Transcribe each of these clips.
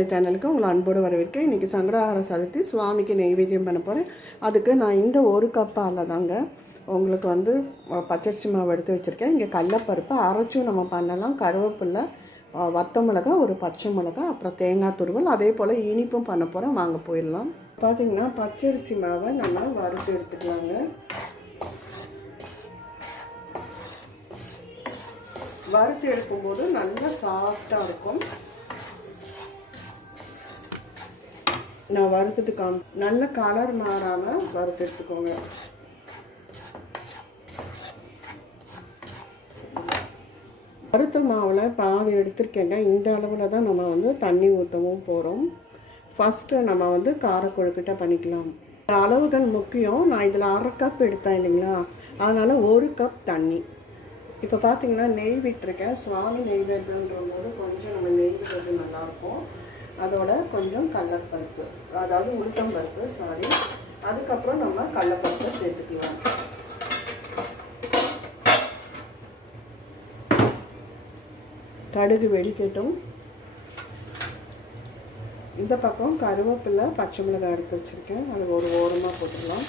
பண்ண சேனலுக்கு உங்களை அன்போடு வரவேற்கேன் இன்றைக்கி சங்கடாகார சதுர்த்தி. சுவாமிக்கு நெய்வேத்தியம் பண்ண போகிறேன் அதுக்கு நான் இந்த ஒரு கப்பால் தாங்க உங்களுக்கு வந்து பச்சரிசி மாவு எடுத்து வச்சுருக்கேன். இங்கே கடலப்பருப்பு அரைச்சும் நம்ம பண்ணலாம். கருவேப்பில்லை வத்த மிளகா ஒரு பச்சை மிளகா அப்புறம் தேங்காய் துருவல். அதே போல் இனிப்பும் பண்ண போகிறேன் வாங்க போயிடலாம். பார்த்தீங்கன்னா பச்சரிசி மாவை நம்ம வறுத்து எடுத்துக்கலாங்க. வறுத்து எடுக்கும்போது நல்லா சாஃப்டாக இருக்கும். நான் வறுத்துட்டு காம் நல்ல கலர் மாறாமல் வறுத்து எடுத்துக்கோங்க வறுத்த மாவில் பாதி எடுத்திருக்கேங்க. இந்த அளவில் தான் நம்ம வந்து தண்ணி ஊற்றவும் போகிறோம் ஃபஸ்ட்டு நம்ம வந்து கார கொழுக்கட்டை பண்ணிக்கலாம் அளவுகள் முக்கியம். நான் இதில் அரை கப் எடுத்தேன் இல்லைங்களா? அதனால் ஒரு கப் தண்ணி. இப்போ பார்த்தீங்கன்னா நெய் விட்டுருக்கேன். சுவாமி நெய்வேத்தியன்ற போது கொஞ்சம் நம்ம நெய் விடுறது நல்லாயிருக்கும். அதோட கொஞ்சம் கடலப்பருப்பு அதாவது உளுத்தம்பருப்பு சாரி. அதுக்கப்புறம் நம்ம கடலப்பருப்பை சேர்த்துக்கலாம். கடுகு வெடிக்கட்டும். இந்த பக்கம் கருவேப்பிலை பச்சை மிளகாய் எடுத்து வச்சுருக்கேன். அது ஒரு ஓரமாக போட்டுடலாம்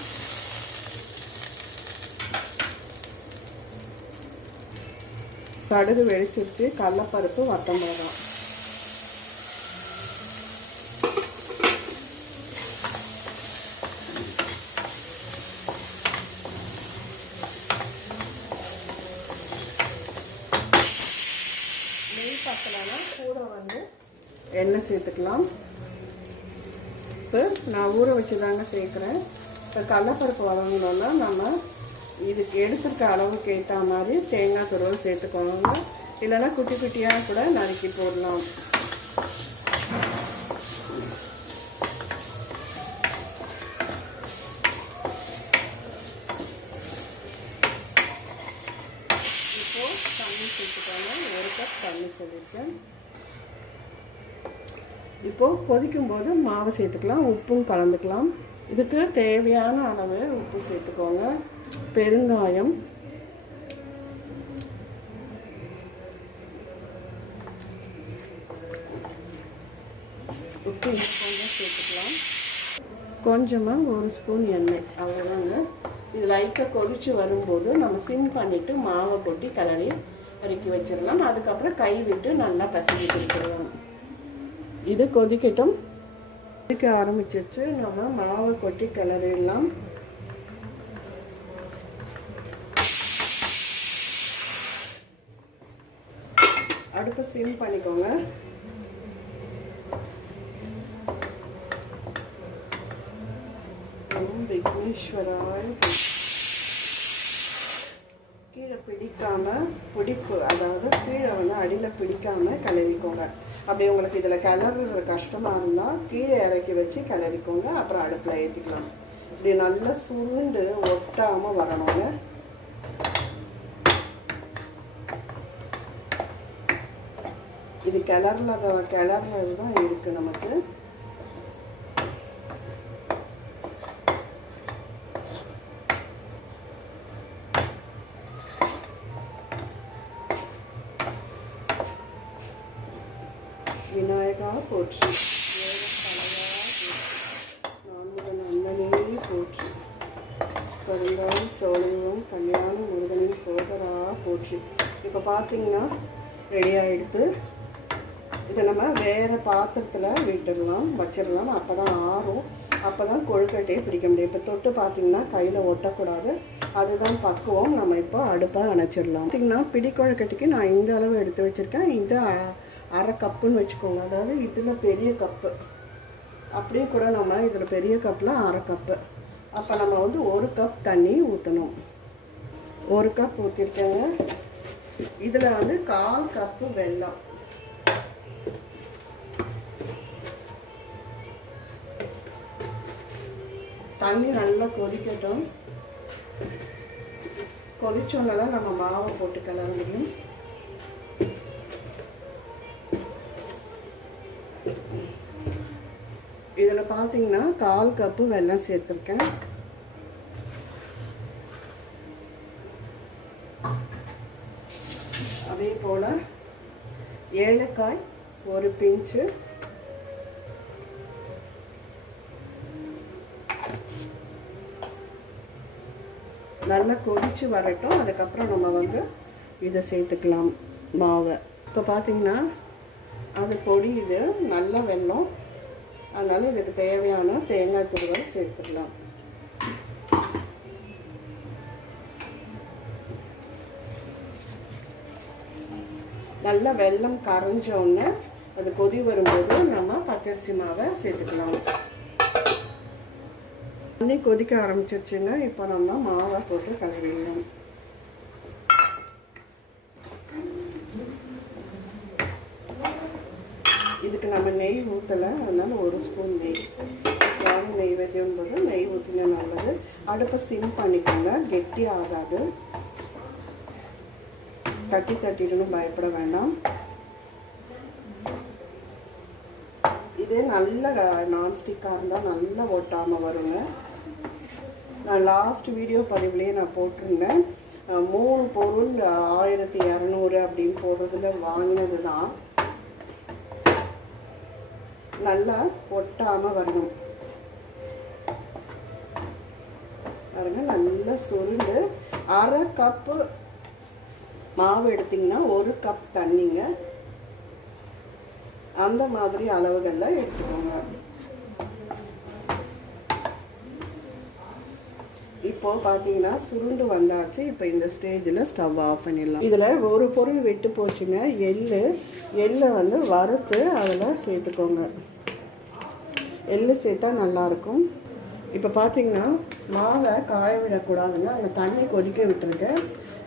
கடுகு வெடிச்சிருச்சு. கடலப்பருப்பு வட்டம் மிளகாய். எண்ணெய் சேர்த்துக்கலாம். இப்போ நான் ஊற வச்சு தாங்க சேர்க்குறேன். இப்போ கடலப்பருப்பு வதங்கணும்னா நம்ம இதுக்கு எடுத்துருக்க அளவுக்கு ஏற்ற மாதிரி தேங்காய் துருவல் சேர்த்துக்கோங்க. இல்லைன்னா குட்டி குட்டியாக கூட நறுக்கி போடலாம். இப்போ தண்ணி சேர்த்துக்கோங்க. ஒரு கப் தண்ணி சொல்லியிருக்கேன் இப்போது கொதிக்கும் போது மாவு சேர்த்துக்கலாம் உப்பும் கலந்துக்கலாம். இதுக்கு தேவையான அளவு உப்பு சேர்த்துக்கோங்க. பெருங்காயம். உப்பு கொஞ்சம் சேர்த்துக்கலாம். கொஞ்சமாக ஒரு ஸ்பூன் எண்ணெய் அவ்வளோதாங்க இது லைட்டாக கொதித்து வரும்போது நம்ம சிம் பண்ணிவிட்டு மாவை கொட்டி கிளறி அடுக்கி வச்சிடலாம். அதுக்கப்புறம் கை விட்டு நல்லா பசங்கி கொடுத்துடலாம் இது கொதிக்கட்டும். கொதிக்க ஆரம்பிச்சிருச்சு. நம்ம மாவை கொட்டி கிளறிடலாம். அடுப்பு சிம் பண்ணிக்கோங்க. ஓம் விக்னேஸ்வராய் கீழே பிடிக்காம பிடிப்பு அதாவது கீழே வந்து அடியில் பிடிக்காம கிளறிக்கோங்க. அப்படி உங்களுக்கு இதில் கிளறுற கஷ்டமாக இருந்தால் கீழே இறக்கி வச்சு கிளறிக்கோங்க அப்புறம் அடுப்பில் ஏற்றிக்கலாம் இப்படி நல்லா சுருண்டு ஒட்டாமல் வரணுங்க. இது கிளறுல கிளறுறது தான் இருக்குது நமக்கு. விநாயகா போற்றி ஏகத்தலைவா போற்றி நான்முக நந்தனே சோழனும் கல்யாண முருகனின் சோதரா போற்றி இப்போ பார்த்தீங்கன்னா ரெடி ஆகிடுது இதை நம்ம வேறு பாத்திரத்தில் விட்டுடலாம் வச்சிடலாம் அப்போ தான் ஆறும் அப்போ தான் கொழுக்கட்டையை பிடிக்க முடியும் இப்போ தொட்டு பார்த்தீங்கன்னா கையில் ஒட்டக்கூடாது அதுதான் பக்குவம் நம்ம இப்போ அடுப்பை அணைச்சிடலாம் பார்த்திங்கன்னா பிடி கொழுக்கட்டைக்கு நான் இந்த அளவு எடுத்து வச்சுருக்கேன் இந்த அரை கப்புன்னு வச்சுக்கோங்க. அதாவது இதில் பெரிய கப்பு அப்படியே கூட நம்ம இதில் பெரிய கப்பில் அரை கப்பு அப்போ நம்ம வந்து ஒரு கப் தண்ணி ஊற்றணும் ஒரு கப் ஊற்றிருக்கேங்க இதில் வந்து கால் கப்பு வெல்லம். தண்ணி நல்லா கொதிக்கட்டும். கொதிச்சோன்னே தான் நம்ம மாவை போட்டு கிளற முடியும் பார்த்தீங்கன்னா கால் கப்பு வெல்லம் சேர்த்துருக்கேன். அதே போல் ஏலக்காய் ஒரு பிஞ்சு. நல்லா கொதிச்சு வரட்டும். அதுக்கப்புறம் நம்ம வந்து இதை சேர்த்துக்கலாம் மாவை. இப்போ பார்த்தீங்கன்னா அது பொடி இது நல்ல வெள்ளம் அதனால் இதுக்கு தேவையான தேங்காய் துருவல் சேர்த்துக்கலாம். நல்ல வெள்ளம் கரைஞ்ச உடனே அது கொதி வரும்போது நம்ம பச்சரிசி மாவை சேர்த்துக்கலாம். தண்ணி கொதிக்க ஆரம்பிச்சிருச்சுங்க இப்போ நம்ம மாவை போட்டு கழுவிடலாம் இதுக்கு நம்ம நெய் ஊற்றலை அதனால் ஒரு ஸ்பூன் நெய். சுவாமி நெய்வேத்தியம் போது நெய் ஊற்றினா நல்லது. அடுப்பை சிம் பண்ணிக்கோங்க கெட்டி ஆகாது. தட்டி தட்டிடணும் பயப்பட வேண்டாம். இதே நல்ல நான்ஸ்டிக்காக இருந்தால் நல்லா ஒட்டாமல் வருங்க. நான் லாஸ்ட் வீடியோ பதிவுலேயே நான் போட்டிருந்தேன். மூணு பொருள் ஆயிரத்தி இரநூறு அப்படின்னு போடுறதுல வாங்கினது தான் நல்லா ஒட்டாமல் வரணும். பாருங்க நல்லா சுருண்டு. அரை கப்பு மாவு எடுத்திங்கன்னா ஒரு கப் தண்ணிங்க. அந்த மாதிரி அளவுகளில் எடுத்துக்கோங்க. இப்போ பார்த்தீங்கன்னா சுருண்டு வந்தாச்சு. இப்போ இந்த ஸ்டேஜில் ஸ்டவ் ஆஃப் பண்ணிடலாம். இதில் ஒரு பொருள் விட்டு போச்சுங்க. எள் எள்ளை வந்து வறுத்து அதில் சேர்த்துக்கோங்க. எள்ளு சேர்த்தா நல்லாயிருக்கும். இப்போ பார்த்தீங்கன்னா மாவை காய விடக்கூடாதுங்க. அதில் தண்ணி கொதிக்க விட்டுருக்கேன்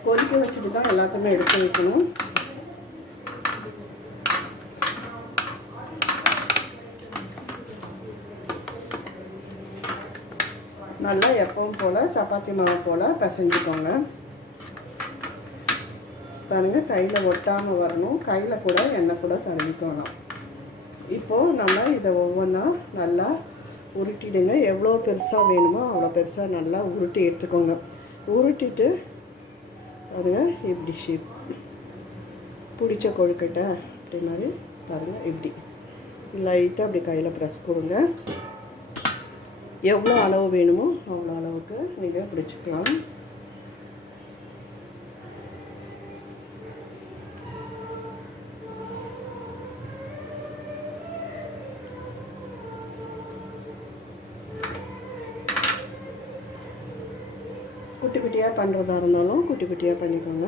கொதிக்க வச்சுட்டு தான் எல்லாத்தையுமே எடுத்து வைக்கணும். நல்லா எப்பவும் போல் சப்பாத்தி மாவு போல் பிசைஞ்சுக்கோங்க. பாருங்கள் கையில் ஒட்டாமல் வரணும். கையில் கூட எண்ணெய் கூட தடவிக்கணும் இப்போது நம்ம இதை ஒவ்வொன்றா நல்லா உருட்டிடுங்க. எவ்வளோ பெருசாக வேணுமோ அவ்வளோ பெருசாக நல்லா உருட்டி எடுத்துக்கோங்க. உருட்டிட்டு பாருங்க இப்படி ஷேப். பிடிச்ச கொழுக்கட்டை அப்படி மாதிரி பாருங்கள் இப்படி. லைட்டாக அப்படி கையில் ப்ரெஸ் கொடுங்க. எவ்வளோ அளவு வேணுமோ அவ்வளோ அளவுக்கு நீங்கள் பிடிச்சிக்கலாம். குட்டியாக பண்ணுறதா இருந்தாலும் குட்டி குட்டியாக பண்ணிக்கோங்க.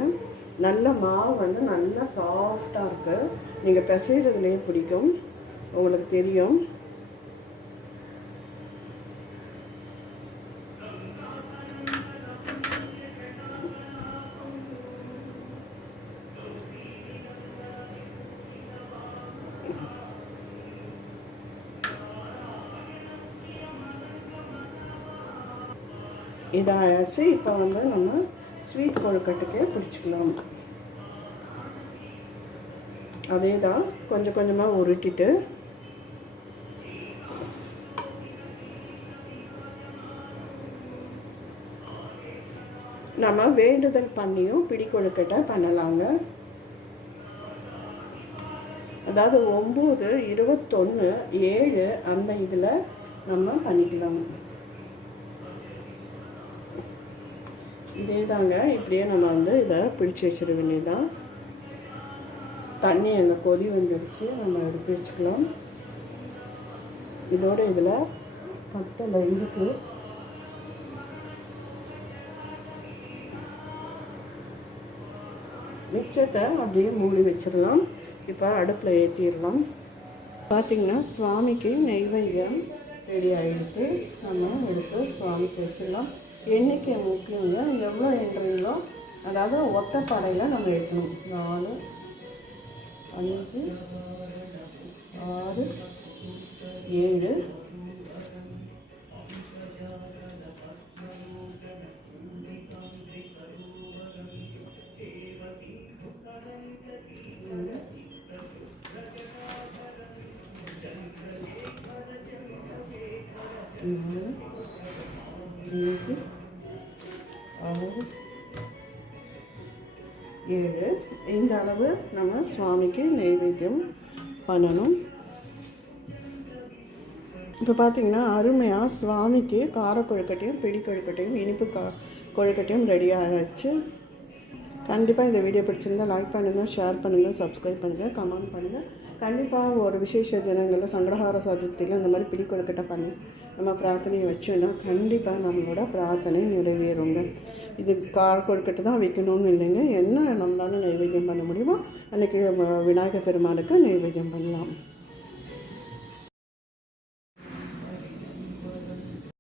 நல்ல மாவு வந்து நல்லா சாஃப்டாக இருக்குது நீங்கள் பிசைகிறதுலேயே பிடிக்கும். உங்களுக்கு தெரியும். இதாகிடுச்சு இப்போ வந்து நம்ம ஸ்வீட் கொழுக்கட்டுக்கே பிடிச்சிக்கலாம். அதே தான் கொஞ்சம் கொஞ்சமாக உருட்டிட்டு நம்ம வேண்டுதல் பண்ணியும் பிடி கொழுக்கட்டை பண்ணலாங்க. அதாவது ஒம்பது இருபத்தொன்று ஏழு அந்த இதில் நம்ம பண்ணிக்கலாம். இதே தாங்க இப்படியே நம்ம வந்து இதை பிடிச்சி வச்சிட வேண்டியதுதான். தண்ணி அந்த கொதி வந்துடுச்சு நம்ம எடுத்து வச்சுக்கலாம். இதோட இதில் பத்தலை இருக்கு மிச்சத்தை அப்படியே மூடி வச்சிடலாம். இப்போ அடுப்பில் ஏற்றிடலாம் பார்த்திங்கன்னா சுவாமிக்கு நெய்வேத்தியம் ரெடி ஆகிடுச்சு நம்ம எடுத்து சுவாமிக்கு வச்சிடலாம். எண்ணிக்கை முக்கியங்க எவ்வளோ எண்ணுறீங்களோ அதாவது ஒத்த படையில் நம்ம எடுக்கணும் நாலு அஞ்சு ஆறு ஏழு ஏழு. இந்த அளவு நம்ம சுவாமிக்கு நைவேத்தியம் பண்ணணும். இப்போ பார்த்தீங்கன்னா அருமையாக சுவாமிக்கு கார கொழுக்கட்டையும் பிடி கொழுக்கட்டையும் இனிப்பு கா கொழுக்கட்டையும் ரெடி ஆகிடுச்சு கண்டிப்பாக இந்த வீடியோ பிடிச்சிருந்தா லைக் பண்ணுங்கள் ஷேர் பண்ணுங்கள் சப்ஸ்கிரைப் பண்ணுங்கள் கமெண்ட் பண்ணுங்கள் கண்டிப்பாக ஒரு விசேஷ தினங்களில் சங்கடஹார சதுர்த்தியில் இந்த மாதிரி பிடிக்கொழுக்கட்டை பண்ணி நம்ம பிரார்த்தனையை வச்சோன்னா கண்டிப்பாக நம்மளோட பிரார்த்தனை நிறைவேறுங்க. இது கார கொழுக்கட்டை தான் வைக்கணும்னு இல்லைங்க. என்ன நம்மளால நைவேத்தியம் பண்ண முடியுமோ அன்றைக்கி விநாயகர் பெருமாளுக்கு நைவேத்தியம் பண்ணலாம்.